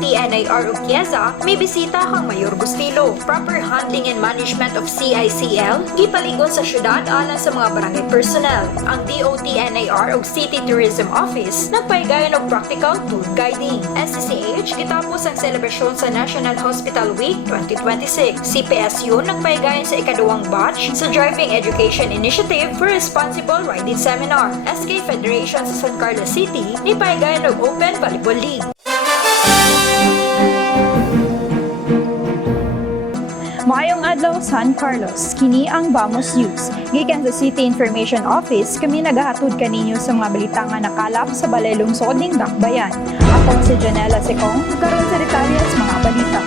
DOT-NAR ug Kieza, may bisita kang Mayor Bustilo. Proper handling and management of CICL, gipaligon sa syudad alang sa mga barangay personnel. Ang DOT-NAR ug City Tourism Office nagpahigayon og practical tour guiding. SCCH gitapos ang selebrasyon sa National Hospital Week 2026. CPSU nagpahigayon sa ikaduhang batch sa Driving Education Initiative for Responsible Riding Seminar. SK Federation sa San Carlos City ni pahigayon og Open Volleyball League. Maayong adlaw San Carlos, kini ang Vamos News. Gikan sa City Information Office, kami nagahatod kaninyo sa mga balita nga nakalap sa balay lungsod ning Dakbayan. Ako si Janela Secong, karon sa detalye sa mga balita.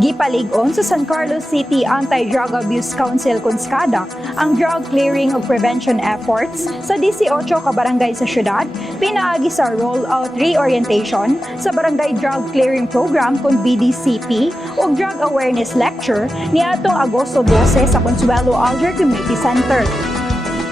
Gipalig-on sa San Carlos City Anti-Drug Abuse Council Kunskada ang drug clearing ug prevention efforts sa 18 ka barangay sa syudad, pinaagi sa rollout reorientation sa Barangay Drug Clearing Program kon BDCP ug drug awareness lecture niadtong Agosto 12 sa Consuelo Alger Community Center.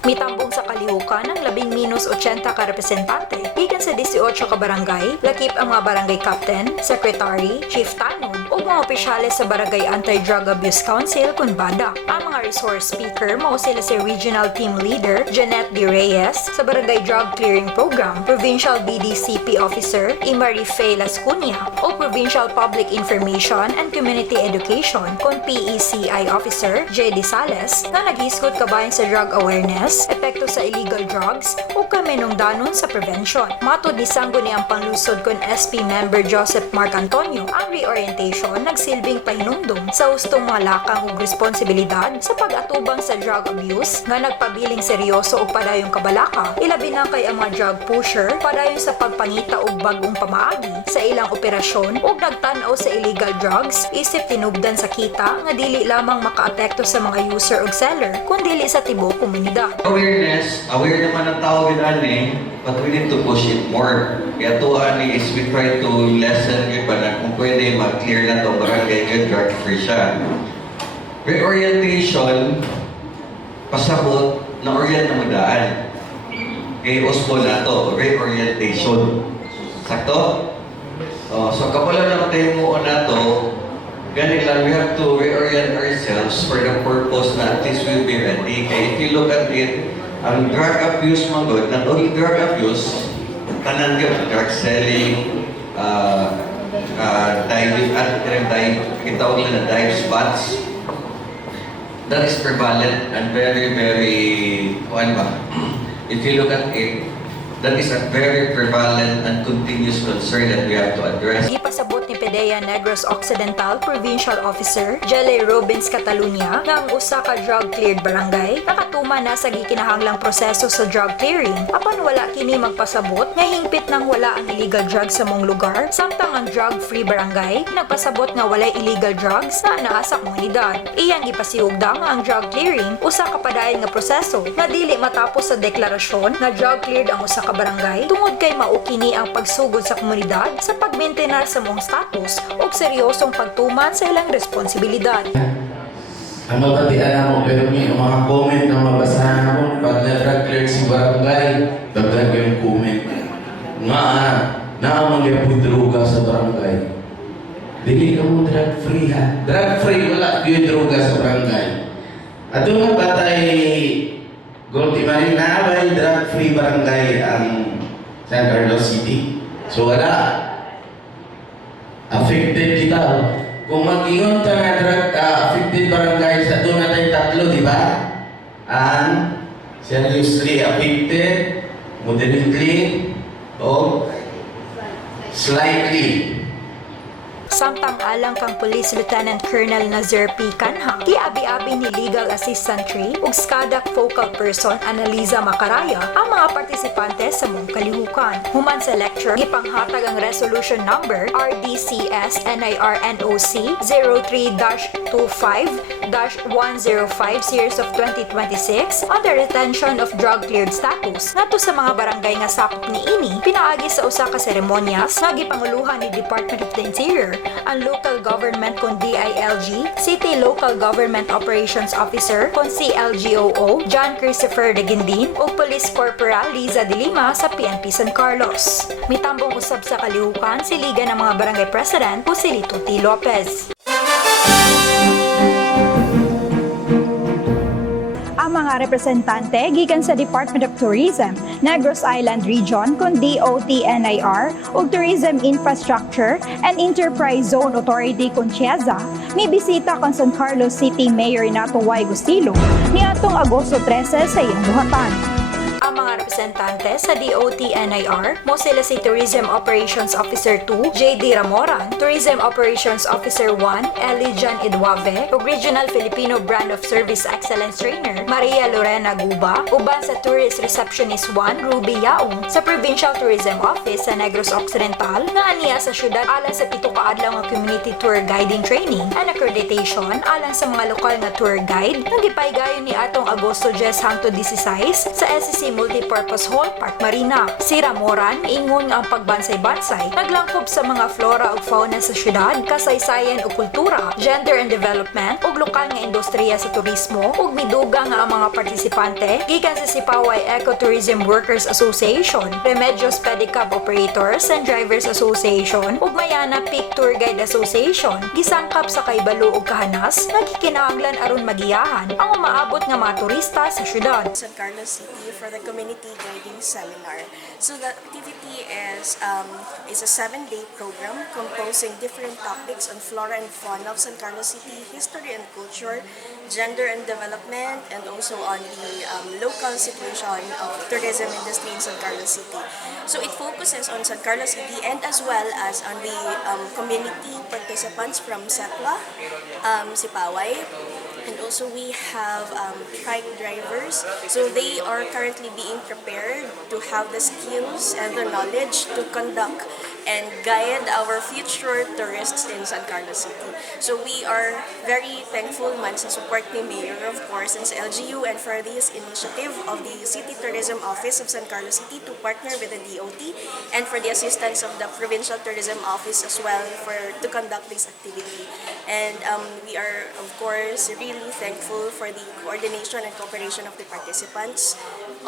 Mitambong sa kalihukan ng 80 ka representante gikan sa 18 ka barangay, lakip ang mga barangay captain, secretary, chief tanod ug mga opisyales sa Barangay Anti-Drug Abuse Council kun BADA. Ang mga resource speaker mao sila si Regional Team Leader Janet D. Reyes sa Barangay Drug Clearing Program, Provincial BDCP Officer Imari Faye Lascunia o Provincial Public Information and Community Education kun PECI Officer J.D. Sales na naghisgot kabayan sa drug awareness, epekto sa illegal drugs o kamenungdanon sa prevention. Matod ni Sangguni ang panglusod kon SP member Joseph Mark Antonio, ang reorientation nagsilbing pahinumdum sa hustong mga lakang ug responsibilidad sa pag-atubang sa drug abuse nga nagpabiling seryoso og padayong kabalaka, ilabi na kay ang mga drug pusher padayon sa pagpangita og bag-ong pamaagi sa ilang operasyon ug nagtan-aw sa illegal drugs isip tinubdan sa kita nga dili lamang makaapekto sa mga user ug seller kundi sa tibuok komunidad. Aware naman ang tao with ani, but we need to push it more. Kaya to ani is we try to lessen yung na kung pwede mag-clear na to barangay yung drug-free siya. Reorientation, pasabot na orient na madaan. Kaya uspo na to, reorientation. Sakto? So kapala naman tayo mo na to, ganun lang, we have to reorient ourselves for the purpose na at least we'll be ready. Kaya if you look at it, ang drug abuse mga good, not only drug abuse, tanan yun, drug selling, dive spots, that is prevalent and very, if you look at it, that is a very prevalent and continuous concern that we have to address. Ipasabot ni PDEA Negros Occidental Provincial Officer Jelle Robbins Catalunya na ang usa ka drug-cleared barangay nakatuma na sa gikinahanglang proseso sa drug clearing apan wala kini magpasabot nga hingpit nang wala ang illegal drugs sa mong lugar samtang ang drug-free barangay nagpasabot nga walay illegal drugs na anaa sa komunidad. Iyang gipasiugda nga ang drug clearing usa ka padayon nga proseso nga dili matapos sa deklarasyon nga drug-cleared ang usa ka barangay tungod kay mao kini ang pagsugod sa komunidad sa pagmaintenar sa mong status ug seryosong pagtuman sa ilang responsibilidad. Ang mabatian ako pero may mga comment na mabasahan ako pag na-drug cleared si barangay, dagdag yung comment nga na mga droga sa barangay. Dili ka mo drug free ha. Drug free wala yung droga sa barangay. At yung batay Goldie Marina ay drug-free barangay ang San Carlos City. So wala. Affected kita. Kung mag-ingon ka nga affected barangay sa doon natin tatlo, di ba? Ang seriously affected, moderately, o slightly. Samtang alang kang Police Lieutenant Colonel Nazir P. Canha, kiabi-abi ni Legal Assistant 3 ug SCADAC Focal Person Analiza Macaraya ang mga partisipante sa mong kalihukan. Human sa lecture, gipanghatag ang Resolution Number RDCS NIRNOC 03-25-105 Series of 2026 on the retention of drug-cleared status ngadto sa mga barangay nga sakop ni ini pinaagi sa usa ka seremonyas nga gipanguluhan ni Department of the Interior ang Local Government kon DILG, City Local Government Operations Officer kon CLGOO, John Christopher Degindin, ug Police Corporal Liza de Lima sa PNP San Carlos. Mitambong usab sa kalihukan si Liga ng mga Barangay President o si Lito T. Lopez. Ang mga representante gikan sa Department of Tourism, Negros Island Region kon DOTNIR ug Tourism Infrastructure and Enterprise Zone Authority kon CIEZA, may bisita kon San Carlos City Mayor Nato Y. Gustilo niadtong Agosto 13 sa iyang buhatan. Ang mga representante sa DOTNIR mo sila si Tourism Operations Officer 2, J.D. Ramoran, Tourism Operations Officer 1, Elijan Idwave, ug Regional Filipino Brand of Service Excellence Trainer, Maria Lorena Guba, uban sa Tourist Receptionist 1, Ruby Yaong, sa Provincial Tourism Office sa Negros Occidental, nga aniya sa syudad alang sa 7 kaadlaw nga Community Tour Guiding Training and Accreditation alang sa mga lokal nga tour guide, nga gipaygayon ni atong Agosto 10 hangtod 16 sa SCC Multipurpose Hall, Park Marina. Si Ramoran ingon nga ang pagbansay-bansay naglangkob sa mga flora ug fauna sa syudad, kasaysayan ug kultura, gender and development ug lokal nga industriya sa turismo ug miduga nga ang mga partisipante gikan sa Sipaway Ecotourism Workers Association, Remedios Pedicab Operators and Drivers Association ug Mayana Peak Tour Guide Association gisangkap sa kaibalo ug kahanas nagkikinahanglan aron magiyahan ang umaabot nga mga turista sa syudad. San Carlos City for the Community Guiding Seminar. So the activity is a 7-day program composing different topics on flora and fauna of San Carlos City, history and culture, gender and development, and also on the local situation of tourism industry in San Carlos City. So it focuses on San Carlos City and as well as on the community participants from Setla, Sipaway, and also we have trike drivers. So they are currently being prepared to have the skills and the knowledge to conduct and guide our future tourists in San Carlos City. So we are very thankful man sa support ni Mayor, of course, and sa LGU and for this initiative of the City Tourism Office of San Carlos City to partner with the DOT and for the assistance of the Provincial Tourism Office as well to conduct this activity. And we are, of course, really thankful for the coordination and cooperation of the participants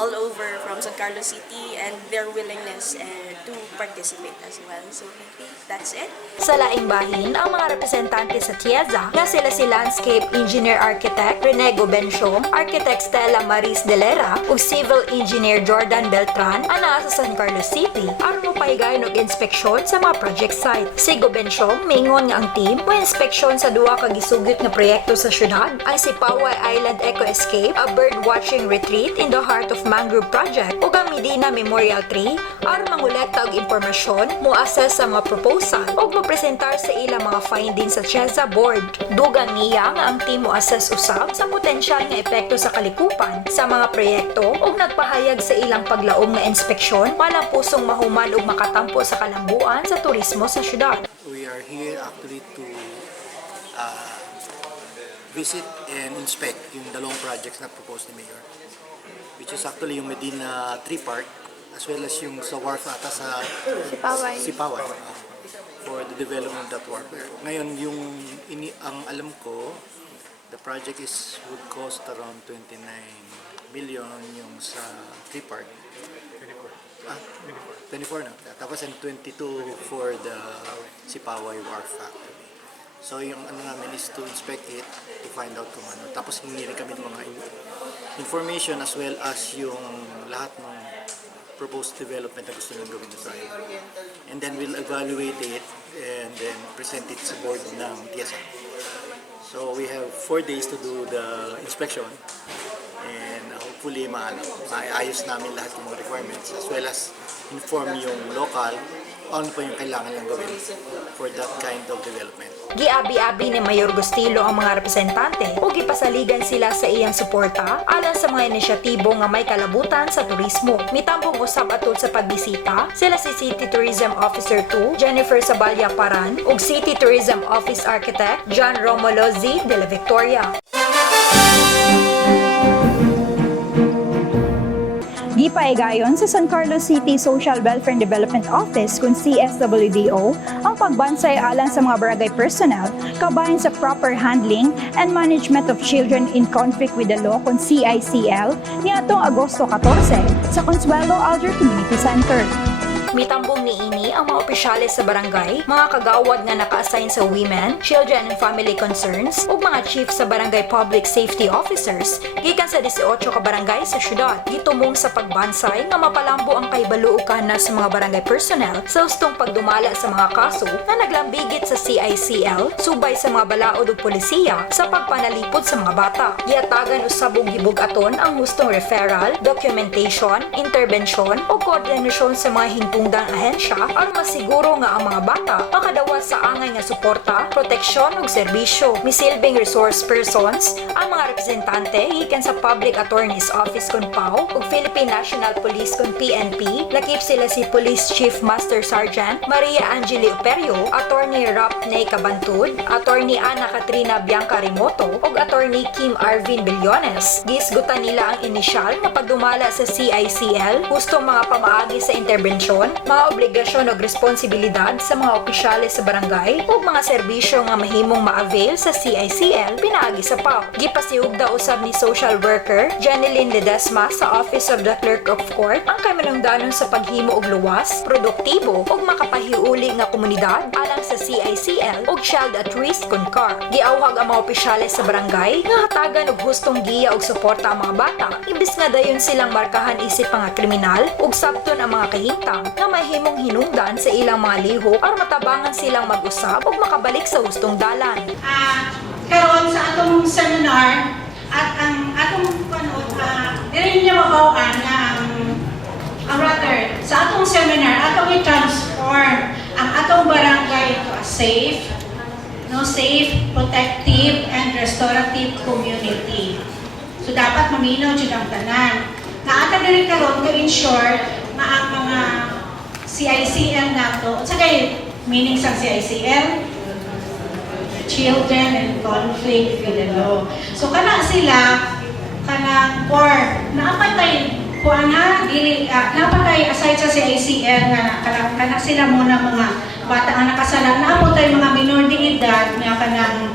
all over from San Carlos City and their willingness to participate as well. So maybe that's it. Sa laing bahin, ang mga representante sa CIEZA nga sila si Landscape Engineer Architect Renego Benchong, Architect Stella Maris Delera ug Civil Engineer Jordan Beltran ana sa San Carlos City aron mopahigayon og inspeksyon sa mga project site. Si Benchong mingon nga ang team mo inspeksyon sa duha ka gisugyot nga proyekto sa syudad, ang Sipaway Island Eco Escape, a bird watching retreat in the heart of Mangrove Project ug ang Medina Memorial Tree aron mangolekta og impormasyon, mo-assess sa mga proposal ug mo-presentar sa ilang mga findings sa CIEZA board. Dugang niya nga ang team mo-assess usab sa potensyal nga epekto sa kalikupan sa mga proyekto ug nagpahayag sa ilang paglaom nga inspeksyon walang pusong mahuman ug makatampo sa kalambuan sa turismo sa syudad. We are here actually to visit and inspect yung dalawang projects na proposed ni Mayor, which is actually yung Medina Tree Park as well as yung sa wharf ata sa Sipaway for the development of that wharf. Ngayon, ang alam ko, the project would cost around 29 million yung sa Tree Park. 24 na. Tapos and 22 for the Sipaway Wharf actually. So yung ano namin is to inspect it, to find out kung ano. Tapos hingi rin kami ng mga information as well as yung lahat ng proposed development na gusto nyo gawin sa site. And then we'll evaluate it and then present it sa board ng TIEZA. So we have 4 days to do the inspection and hopefully maayos namin lahat yung requirements as well as inform yung local ano pa yung kailangan lang gawin for that kind of development. Giabi-abi ni Mayor Gustilo ang mga representante ug gipasaligan sila sa iyang suporta alang sa mga inisyatibo nga may kalabutan sa turismo. Mitambong usab atol sa pagbisita sila si City Tourism Officer 2 Jennifer Saballa Paran ug City Tourism Office Architect John Romulo Z. de la Victoria. Gipaigayon sa San Carlos City Social Welfare and Development Office kung CSWDO ang pagbansay alang sa mga barangay personnel kabahin sa proper handling and management of children in conflict with the law kung CICL niadtong Agosto 14 sa Consuelo Alger Community Center. Mitambong niini ang mga opisyales sa barangay, mga kagawad nga naka-assign sa women, children and family concerns ug mga chief sa barangay public safety officers gikan sa 18 ka barangay sa syudad. Gitumong sa pagbansay nga mapalambo ang kahibaluokan na sa mga barangay personnel sa hustong pagdumala sa mga kaso na naglambigit sa CICL subay sa mga balaod ug polisiya sa pagpanalipod sa mga bata. Giatagan usab og gibug-aton ang hustong referral, documentation, intervention o koordinasyon sa mga hingtungdang ahensya aron masiguro nga ang mga bata makadawas sa angay nga suporta, proteksyon ug serbisyo. Misilbing resource persons ang mga representante gikan sa Public Attorney's Office kun PAO ug Philippine National Police kun PNP. Lakip sila si Police Chief Master Sergeant Maria Angeli Uperio, Attorney Rapney Cabantud, Attorney Ana Katrina Bianca Rimoto ug Attorney Kim Arvin Billones. Gisgutan nila ang inisyal nga pagdumala sa CICL, hustong mga pamaagi sa interbensyon, mga obligasyon o responsibilidad sa mga opisyales sa barangay ug mga serbisyo nga mahimong ma-avail sa CICL pinaagi sa PAO. Gipasiugda usab ni social worker Jeneline Ledesma sa Office of the Clerk of Court ang kamanungdanon sa paghimo og luwas, produktibo ug makapahiuli nga komunidad alang sa CICL ug Child at Risk kun CAR. Giawhag ang mga opisyales sa barangay nga hatagan og hustong giya ug suporta ang mga bata imbis nga dayon silang markahan isip mga kriminal ug sabton ang mga kahimtang nga mahimong hinungdan sa ilang mga lihok aron matabangan silang mag-usab ug makabalik sa hustong dalan. Karon sa atong seminar at ang atong dili niya mabawan nga ang rather sa atong seminar atong i-transform ang atong barangay to a safe, protective and restorative community. So dapat maminaw jud ang tanan. Naata diri karon to ensure na ang mga CICL nato, sa kay meaning sa CICL, children and conflict with the law. So kana sila kanang core naapatay kuana dili napatay aside sa CICL nga kana sila muna mga bata nga nakasala naapotay mga minor de edad nga kanang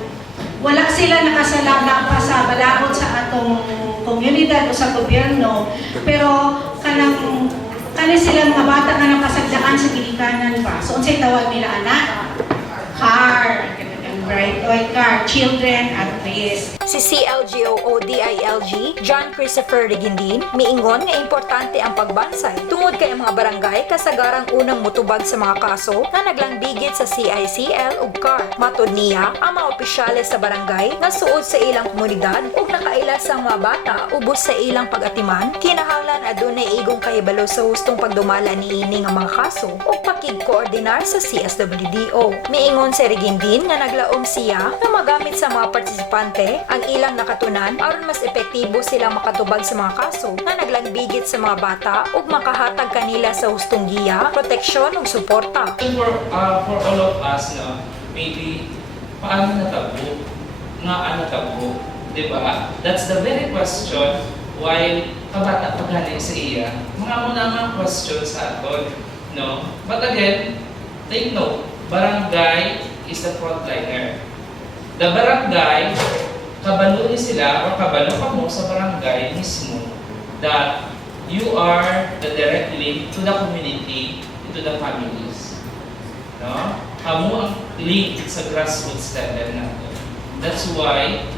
wala sila nakasala na pa sa balaod sa atong komunidad o sa gobyerno, pero kanang kani sila mga bata nga napasagdaan sa gilikanan ba. So unsay tawag nila anak? CAR, right? Or CAR, children at risk. Si CLGO-ODILG, John Christopher Regindin, miingon nga importante ang pagbansay tungod kay ang mga barangay kasagarang unang mutubag sa mga kaso nga naglangbigit sa CICL ug CAR. Matud niya, ang mga opisyales sa barangay nga suod sa ilang komunidad ug nakailas ang mga bata ubos sa ilang pag-atiman, kinahanglan adunay igong kahibalo sa hustong pagdumala niini nga mga kaso ug pakigkoordinar sa CSWDO. Miingon si Regindin nga naglaom siya na magamit sa mga partisipante ang ilang nakatunan aron mas epektibo silang makatubag sa mga kaso nga naglangbigit sa mga bata ug makahatag kanila sa hustong giya, proteksyon ug suporta. For all of us, no, maybe paano natabo? Nga natabo? Diba? That's the very question why kabata pagani sa iya. Mga mga question sa aton, no? But again, take note, barangay is the frontliner. The barangay, kabalo ni sila o kabalo ka mo sa barangay mismo that you are the direct link to the community, to the families. No? Kamu ang link sa grassroots level natin. That's why,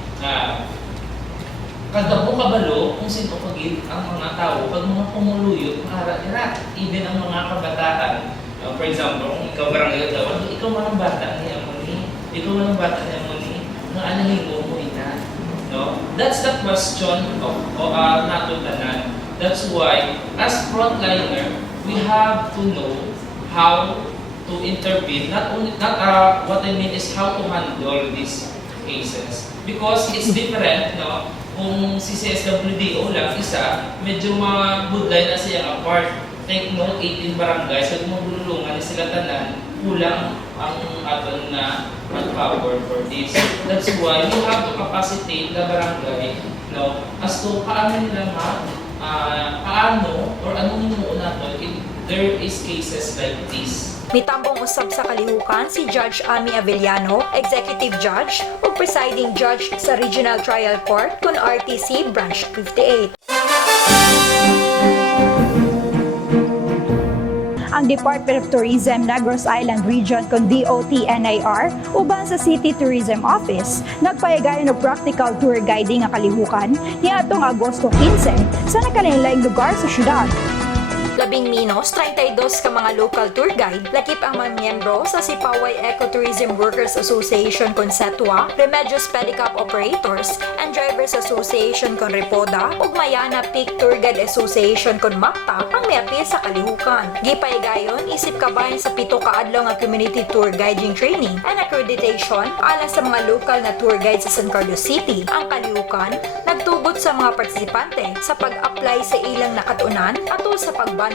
kada mo kabalo kung sino pagin ang mga tao, pag mga pumuluyot, ara-ira, even ang mga kabataan. For example, kung ikaw barangay daw, ikaw man ang bata niya mo ni, ikaw man ang bata niya mo ni, nga anahin mo ina. No? That's the question of nato tanan. That's why, as frontliner, we have to know how to intervene. Not what I mean is how to handle these cases. Because it's different, no? Kung si CSWDO lang isa, medyo mabudlay na siyang apart. Take note, 18 barangay, so magulungan sila tanan, kulang ang aton na manpower for this. That's why we have to capacitate the barangay, no, as to paano nila paano or anong hinuon nato if there is cases like this. Mitambong usab sa kalihukan si Judge Ami Avellano, Executive Judge ug Presiding Judge sa Regional Trial Court kun RTC Branch 58. Ang Department of Tourism Negros Island Region kon DOT-NIR uban sa City Tourism Office nagpahigayon og practical tour guiding nga kalihukan niadtong Agosto 15 sa nakalainlaing lugar sa syudad. 12 32 ka mga local tour guide, lakip ang mga miyembro sa Sipaway Ecotourism Workers Association kon SETWA, Remedios Pedicab Operators and Drivers Association kon Repoda, ug Mayana Peak Tour Guide Association kon MAPTA ang miapil sa kalihukan. Gipahigayon isip kabahin sa 7 ka adlaw nga community tour guiding training and accreditation alang sa mga local na tour guide sa San Carlos City. Ang kalihukan nagtugot sa mga partisipante sa pag-apply sa ilang nakatunan ato sa pagbansay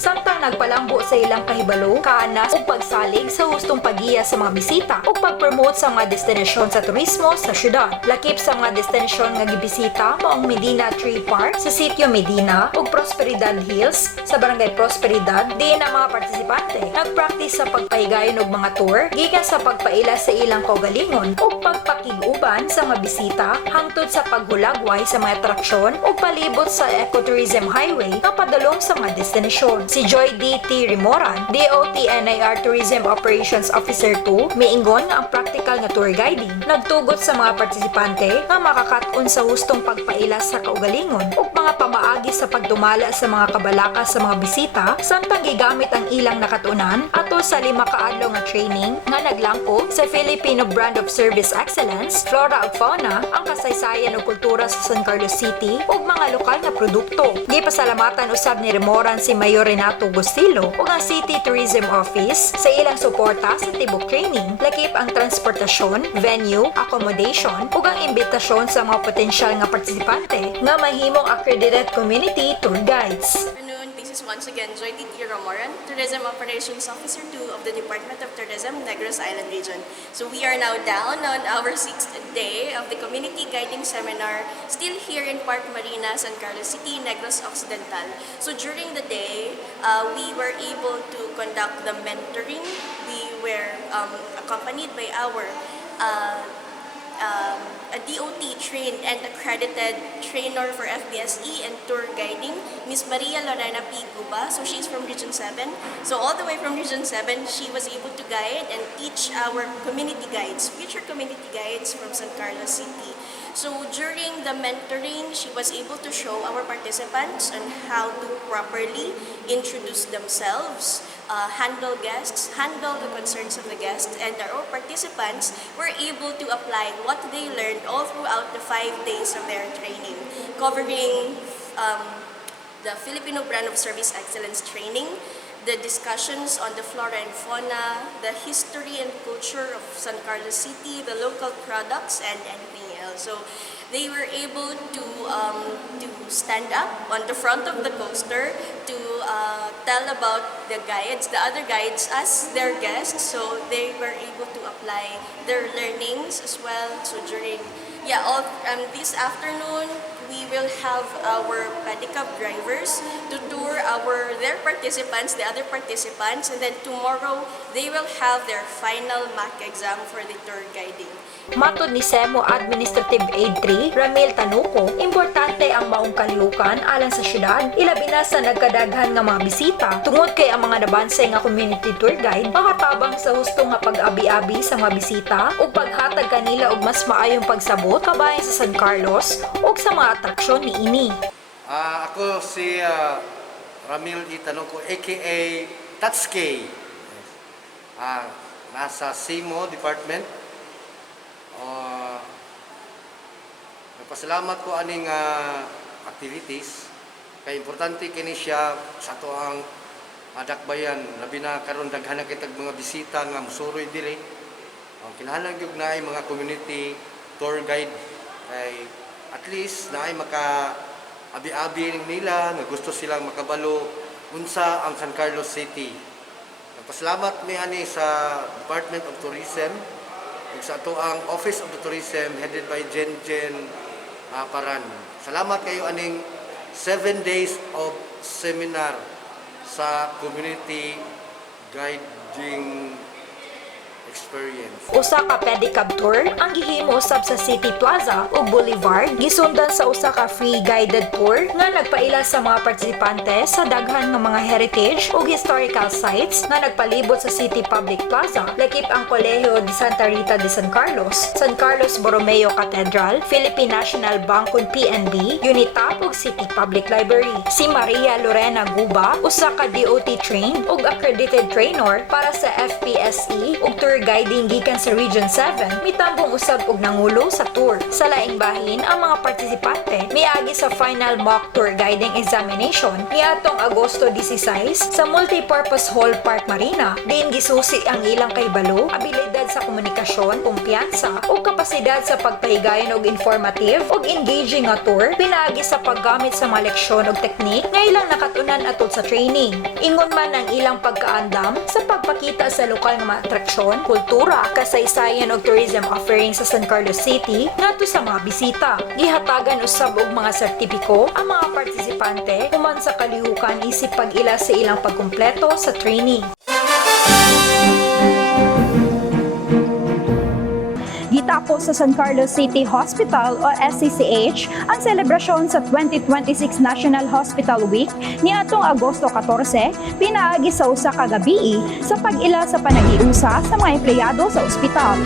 samtang nagpalambo sa ilang kahibalo, kaanas ug pagsalig sa hustong pagiya sa mga bisita ug pag-promote sa mga destinasyon sa turismo sa syudad. Lakip sa mga destinasyon nga gibisita maong Medina Tree Park sa sitio Medina ug Prosperidad Hills sa barangay Prosperidad. Di na mga partisipante nagpractice sa pagpahigayon og mga tour gikan sa pagpaila sa ilang kaugalingon ug pagpakig-uban sa mga bisita hangtod sa paghulagway sa mga atraksyon ug palibot sa ecotourism highway nga padulong sa mga destinasyon. Si Joy D.T. Rimoran, DOT-NIR Tourism Operations Officer 2, miingon nga ang practical nga tour guiding nagtugot sa mga partisipante nga makakat-on sa hustong pagpaila sa kaugalingon ug mga pamaagi sa pagdumala sa mga kabalaka sa mga bisita samtang gigamit ang ilang nakatunan ato sa 5 ka adlaw nga training nga naglangkop sa Filipino Brand of Service Excellence, Flora ug Fauna, ang kasaysayan ug kultura sa San Carlos City ug mga lokal nga produkto. Gipasalamatan usab ni Rimoran si Mayor Renato Gustilo ug ang City Tourism Office sa ilang suporta sa tibok training, lakip ang transportasyon, venue, accommodation ug ang imbitasyon sa mga potensyal nga partisipante nga mahimong accredited community tour guides. This is once again Joy D.T. Romoran, Tourism Operations Officer 2 of the Department of Tourism, Negros Island Region. So we are now down on our 6th day of the Community Guiding Seminar, still here in Park Marina, San Carlos City, Negros Occidental. So during the day, we were able to conduct the mentoring. We were accompanied by our a DOT trained and accredited trainer for FBSE and tour guiding, Miss Maria Lorena P. Guba. So she's from Region 7. So all the way from Region 7, she was able to guide and teach our community guides, future community guides from San Carlos City. So during the mentoring, she was able to show our participants on how to properly introduce themselves, handle guests, handle the concerns of the guests, and our participants were able to apply what they learned all throughout the 5 days of their training, covering the Filipino Brand of Service Excellence training, the discussions on the flora and fauna, the history and culture of San Carlos City, the local products, and anything else. So they were able to stand up on the front of the coaster to tell about the guides, the other guides as their guests. So they were able to apply their learnings as well. So during this afternoon, we will have our pedicab drivers to tour their participants, the other participants, and then tomorrow they will have their final MAC exam for the tour guiding. Matod ni SEMO Administrative Aid 3, Ramil Tanuco, importante ang maong kalihukan alang sa syudad, ilabi na sa nagkadaghan nga mga bisita. Tungod kay ang mga nabansay nga community tour guide, makatabang sa husto nga pag-abi-abi sa mga bisita ug paghatag kanila og mas maayong pagsabot kabahin sa San Carlos ug sa mga atraksyon niini. Ako si Ramil Tanuco, aka Tatsuke. Nasa SEMO Department. Nagpasalamat ko aning activities kay importante kini siya sa ato ang dakbayan, labi na karon daghan na kitag mga bisita nga musuroy diri. Ang kinahanglan gyud naay mga community tour guide kay at least naay maka abi-abi nila nga gusto silang makabalo unsa ang San Carlos City. Nagpasalamat mi ani sa Department of Tourism ug sa ato ang Office of the Tourism headed by Jen Paran. Salamat kayo aning 7 days of seminar sa community guiding experience. Usa ka pedicab tour ang gihimo usab sa City Plaza ug Boulevard, gisundan sa usa ka free guided tour nga nagpaila sa mga partisipante sa daghan nga mga heritage ug historical sites nga nagpalibot sa City Public Plaza, lakip ang Kolehiyo de Santa Rita de San Carlos Borromeo Cathedral, Philippine National Bank ug PNB, UNITAP ug City Public Library. Si Maria Lorena Guba, usa ka DOT trained ug accredited trainer para sa FPSE ug tour guiding gikan sa Region 7, mitambong usab og nangulo sa tour. Sa laing bahin, ang mga partisipante miagi sa final mock tour guiding examination niadtong Agosto 16 sa Multipurpose Hall Park Marina. Diin gisusi ang ilang kaybalo, abilidad sa komunikasyon, kumpiyansa ug kapasidad sa pagpahigayon og informative ug engaging nga tour pinaagi sa paggamit sa mga leksyon ug teknik nga ilang nakatunan atol sa training. Ingon man ang ilang pagkaandam sa pagpakita sa lokal nga mga atraksyon, kultura, kasaysayan ug tourism offering sa San Carlos City ngadto sa mga bisita. Gihatagan usab og mga sertipiko ang mga partisipante human sa kalihukan isip pag-ila sa ilang pagkumpleto sa training. Gitapos sa San Carlos City Hospital o SCCH ang selebrasyon sa 2026 National Hospital Week niadtong Agosto 14 pinaagi sa usa ka gabii sa pag-ila sa panagiusa sa mga empleyado sa ospital.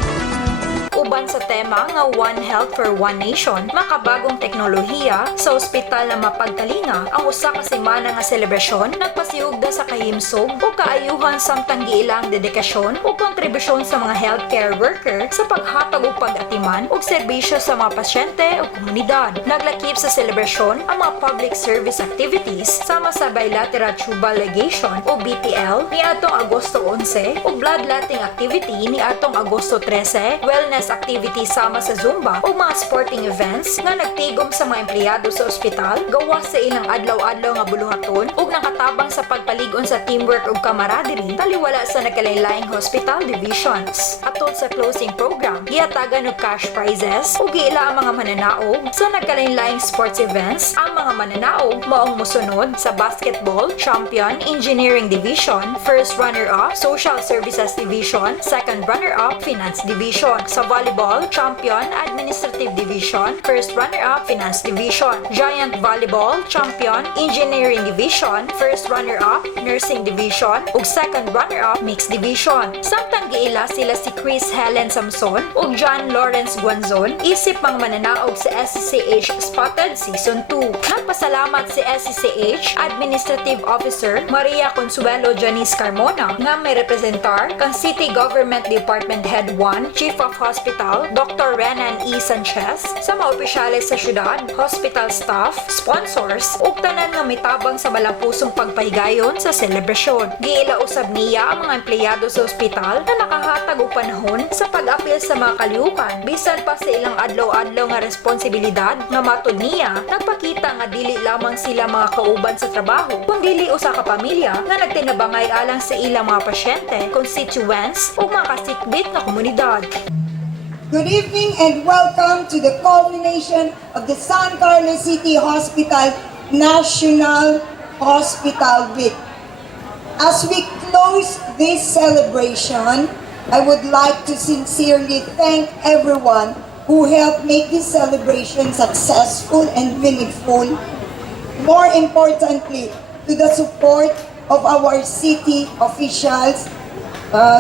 Uban sa tema nga One Health for One Nation, makabagong teknolohiya sa ospital na mapagkalinga, ang usa ka semana nga selebrasyon nagpasiyugda sa kahimsog o kaayuhan samtang giilang dedikasyon o kontribusyon sa mga healthcare worker sa paghatag og pag-atiman ug serbisyo sa mga pasyente o komunidad. Naglakip sa selebrasyon ang mga public service activities sama sa bilateral tubal ligation o BTL niadtong Agosto 11 ug bloodletting activity niadtong Agosto 13, wellness activity sama sa Zumba o mga sporting events nga nagtigom sa mga empleyado sa ospital gawas sa ilang adlaw-adlaw nga buluhaton ug nakatabang sa pagpaligon sa teamwork ug camaraderie taliwala sa nagkalain-laing hospital divisions. Atol sa closing program, gihatagan og cash prizes ug giila ang mga mananaog sa nagkalain-laing sports events. Ang mga mananaog maong mosunod sa basketball champion engineering division, first runner-up social services division, second runner-up finance division. Sa volleyball, champion administrative division, first runner-up finance division. Giant volleyball, champion engineering division, first runner-up nursing division, ug second runner-up mixed division. Samtang giila sila si Chris Helen Samson ug John Lawrence Guanzon, isip pang mananaog sa SCCH Spotted Season 2. Nagpasalamat si SCCH Administrative Officer Maria Consuelo Janice Carmona nga may representar kang City Government Department Head 1, Chief of Hospital, Dr. Renan E. Sanchez, sa mga opisyales sa syudad, hospital staff, sponsors, ug tanan nga mitabang sa malapusong pagpahigayon sa selebrasyon. Giila usab niya ang mga empleyado sa ospital na nakahatag og panahon sa pag-apil sa mga kalihukan bisan pa sa ilang adlaw-adlaw nga responsibilidad nga matud niya nagpakita nga dili lamang sila mga kauban sa trabaho kundi usa ka pamilya nga nagtinabangay alang sa ilang mga pasyente, constituents ug mga kasikbit nga komunidad. Good evening and welcome to the culmination of the San Carlos City Hospital National Hospital Week. As we close this celebration, I would like to sincerely thank everyone who helped make this celebration successful and meaningful. More importantly, to the support of our city officials,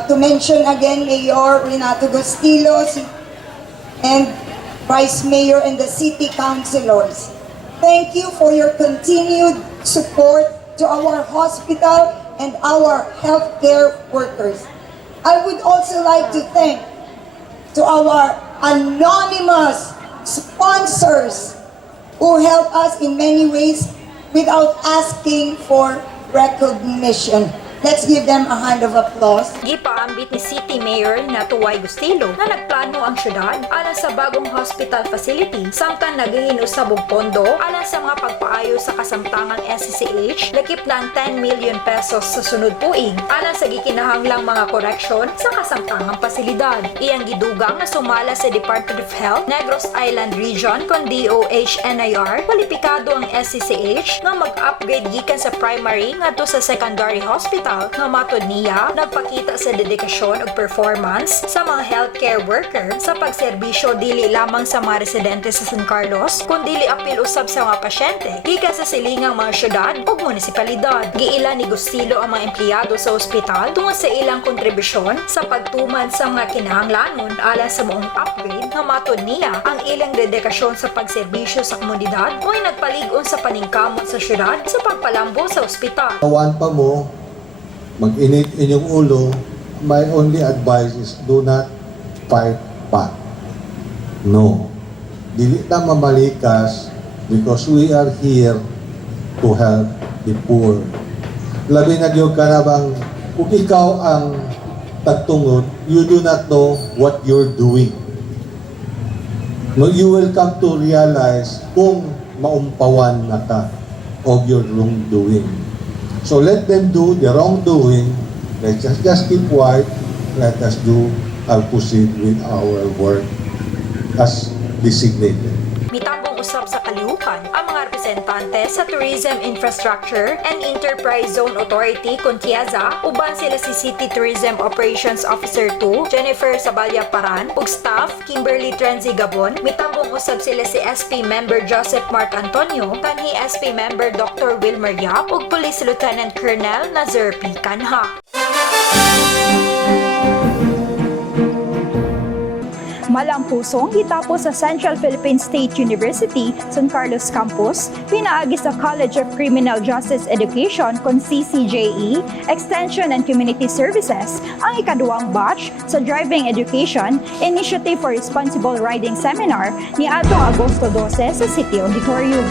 to mention again Mayor Renato Gostillos and Vice Mayor and the City Councilors. Thank you for your continued support to our hospital and our healthcare workers. I would also like to thank to our anonymous sponsors who help us in many ways without asking for recognition. Let's give them a hand of applause. Gipaambit ni City Mayor Natuway Gustilo na nagplano ang syudad alang sa bagong hospital facility samtang naghihinusab og pondo alang sa mga pagpaayos sa kasamtangang SCCH lakip na ang 10 million pesos sa sunod puig alang sa gikinahanglang mga koreksyon sa kasamtangang pasilidad. Iyang gidugang na sumala sa Department of Health, Negros Island Region kon DOH-NIR, kwalipikado ang SCCH nga mag-upgrade gikan sa primary ngadto sa secondary hospital nga matod niya nagpakita sa dedikasyon ug performance sa mga healthcare worker sa pagserbisyo dili lamang sa mga residente sa San Carlos kundi apil usab sa mga pasyente gikan sa silingang mga syudad ug munisipalidad. Giila ni Gustilo ang mga empleyado sa ospital tungod sa ilang kontribusyon sa pagtuman sa mga kinahanglanon alang sa maong upgrade nga matod niya ang ilang dedikasyon sa pagserbisyo sa komunidad mo'y nagpalig-on sa paningkamot sa syudad sa pagpalambo sa ospital. Kawan pa mo, mag-init inyong ulo, my only advice is do not fight back. No. Dili na mamalikas because we are here to help the poor. Labi na diyo ka na bang kung ikaw ang tagtungod, you do not know what you're doing. No, you will come to realize kung maumpawan na ka of your wrongdoing. So let them do the wrongdoing. Let's just keep quiet. Let us do or proceed with our work as designated. Mitambong usab sa kalihukan ang mga representante sa Tourism Infrastructure and Enterprise Zone Authority kun TIAZA uban sila si City Tourism Operations Officer 2 Jennifer Sabalya Paran ug staff Kimberly Trenzi Gabon. Mitambong usab sila si SP Member Joseph Mark Antonio kanhi SP Member Dr. Wilmer Yap ug Police Lieutenant Colonel Nazir P. Canha. Malampusong gitapos sa Central Philippine State University, San Carlos Campus, pinaagi sa College of Criminal Justice Education kon CCJE, Extension and Community Services, ang ikaduhang batch sa Driving Education Initiative for Responsible Riding Seminar ni atong Agosto 12 sa City Auditorium.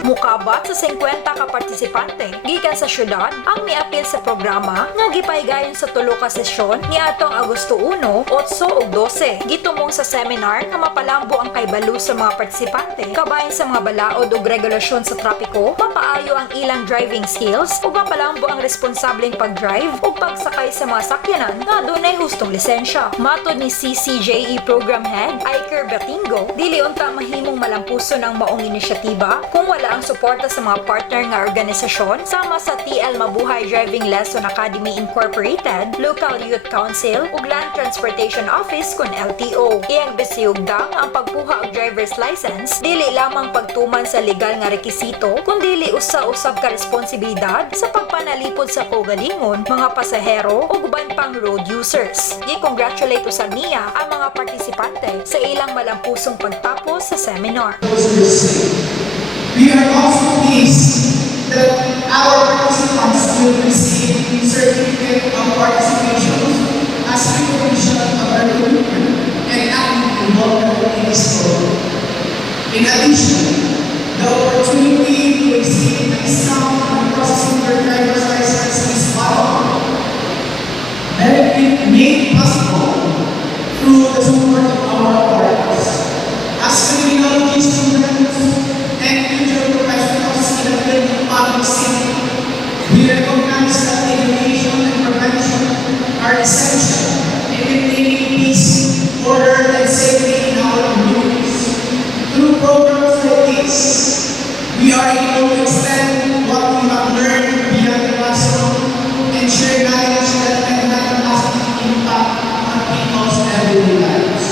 Mukabat sa 50 ka partisipante gikan sa syudad ang miapil sa programa nga gipahigayon sa tulo ka sesyon niadtong Agosto 1, 8 ug 12. Gitumong sa seminar nga mapalambo ang kaybalo sa mga partisipante kabayan sa mga balaod ug regulasyon sa trapiko, mapaayo ang ilang driving skills ug mapalambo ang responsableng pag-drive ug pagsakay sa mga sakyanan nga adunay hustong lisensya. Matod ni CCJE Program Head Iker Batingo, dili unta mahimong malampuso ng maong inisyatiba kung wala ang suporta sa mga partner nga organisasyon sama sa TL Mabuhay Driving Lesson Academy Incorporated, Local Youth Council ug Land Transportation Office kun LTO. Iyang bisiyugda nga ang pagkuha og driver's license dili lamang pagtuman sa legal nga rekisito kundi usa-usab ka responsibilidad sa pagpanalipod sa kaugalingon mga pasahero ug uban pang road users. Gi-congratulate usab niya ang mga partisipante sa ilang malampusong pagtapos sa seminar. We are also pleased that our participants will receive certificate of participation as recognition of their commitment and active involvement in this program. In addition, the opportunity to receive a discount on processing their driver's license is valuable. Benefit made possible through the support of our partners. As criminology students and future professionals in the field of public safety, we recognize that education and prevention are essential in maintaining peace, order, and safety in our communities. Through programs like this, we are able to extend what we have learned beyond the classroom and share knowledge that can have a lasting impact on people's everyday lives.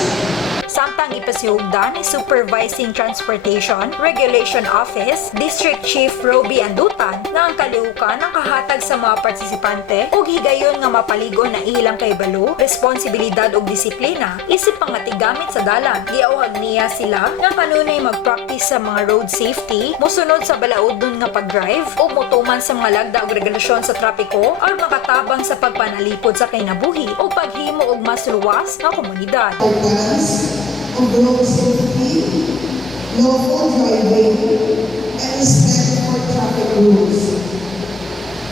Samtang ipasihugda ni Supervising Transportation Regulation Office District Chief Roby Andutan nga ang kalihukan ang kahatag sa mga partisipante ug higayon nga mapaligon na ilang kaybalo, responsibilidad ug disiplina isip pangatigamit sa dalan. Giawhag niya sila nga kanunay mag-practice sa mga road safety, musunod sa balaudon nga pag-drive ug motuman sa mga lagda ug regulasyon sa trapiko or makatabang sa pagpanalipod sa kinabuhi ug paghimo og mas luwas nga komunidad. Of road safety, lawful driving, and respect for traffic rules.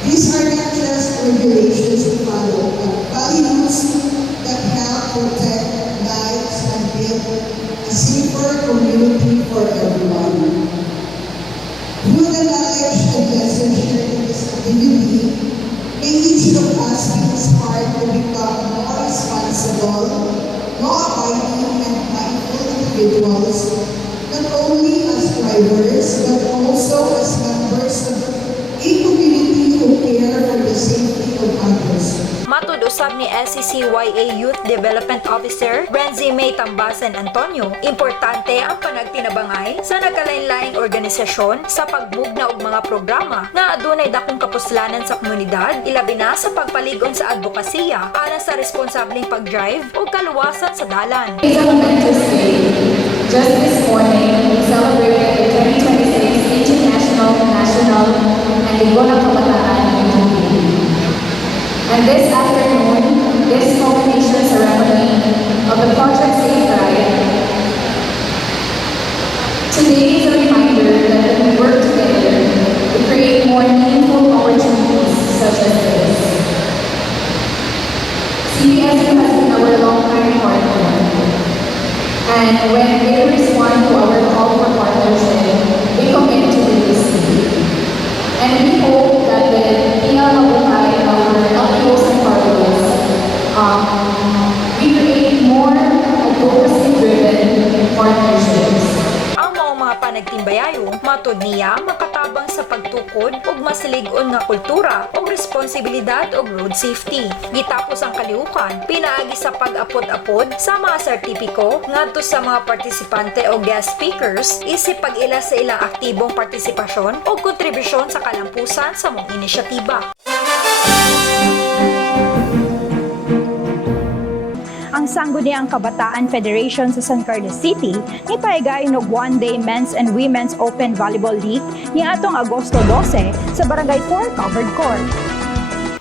These are not just regulations to follow and values that help protect lives and build a safer community for everyone. Through the knowledge and lessons shared in this activity, may each of us be inspired to become more responsible, law-abiding, and mindful individuals, not only as drivers, but also as members of a community who care for the safety of others. Matud-usab ni SCCYA Youth Development Officer Renzi May Tambasen Antonio, importante ang panagtinabangay sa nagkalain-laing organisasyon sa pagmugna og mga programa nga adunay dakong kapuslanan sa komunidad, ilabi na sa pagpaligon sa advokasya alang sa responsableng pag-drive o kaluwasan sa dalan. It's a momentous day. Just this morning, we celebrated the 2026 International, National, and Ligonang Kabataan Youth Day. And this afternoon, this culmination ceremony of the Project Safe Ride, today is a reminder that we work together to create more meaningful opportunities such as this. CBSU has been our long-time partner, and when they respond to our call for partnership, we commit to this. And we hope that with PLOI, our LPOs and partners, we create more advocacy-driven partnerships. Ang mga panagtimbayayo, matod niya makatabang sa pagtukod og masilig-on nga kultura og responsibilidad og road safety. Gitapos ang kalihukan, pinaagi sa pag-apod-apod sa mga sertipiko ngadto sa mga partisipante o guest speakers isip pag-ila sa ilang aktibong partisipasyon o kontribusyon sa kalampusan sa mong inisyatiba. Ang Sangguniang Kabataan Federation sa San Carlos City ni paigayon og one-day Men's and Women's Open Volleyball League ni atong Agosto 12 sa Barangay 4 Covered Court.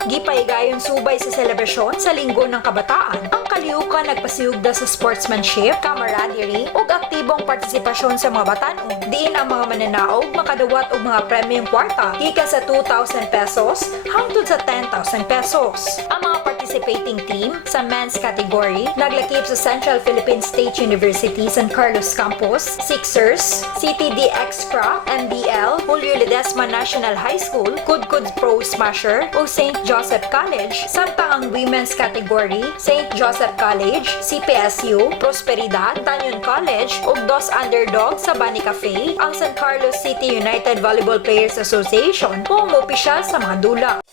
Gipaigayon subay sa selebrasyon sa Linggo ng Kabataan, ang kalihukan nagpasiyugda sa sportsmanship, camaraderie ug aktibong partisipasyon sa mga batan-o. Diin ang mga mananaog makadawat og mga premium kwarta gikan sa 2,000 pesos hangtod sa 10,000 pesos. Ang mga participating team sa men's category naglakip sa Central Philippine State University San Carlos Campus, Sixers, CTD Extra, MBL, Julio Ledesma National High School, Kudkuds Pro Smasher ug St. Joseph College, samtang ang women's category, St. Joseph College, CPSU, Prosperidad, Tanyon College ug Dos Underdogs sa Bani Cafe, ang San Carlos City United Volleyball Players Association kung opisyal sa mga dula.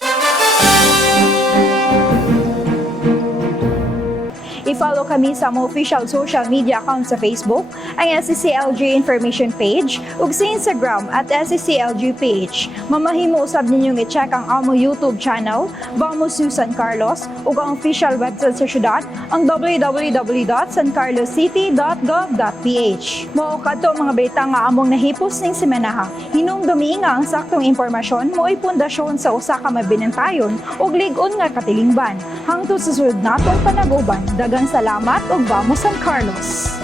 I-follow kami sa among official social media account sa Facebook, ang SCCLG Information Page, ug sa Instagram at SCCLG Page. Mamahimo usab ninyong i-check ang among YouTube channel, Vamos to San Carlos, ug ang official website sa syudad, ang www.sancarloscity.gov.ph. Mao kadto mga beta nga among nahipos ning semenaha. Hinumdumi nga ang saktong impormasyon mo'y pundasyon sa usa ka mabinantayon ug lig-on nga katilingban. Hangtod sa sunod natong panag-uban, daghang salamat ug Vamos San Carlos!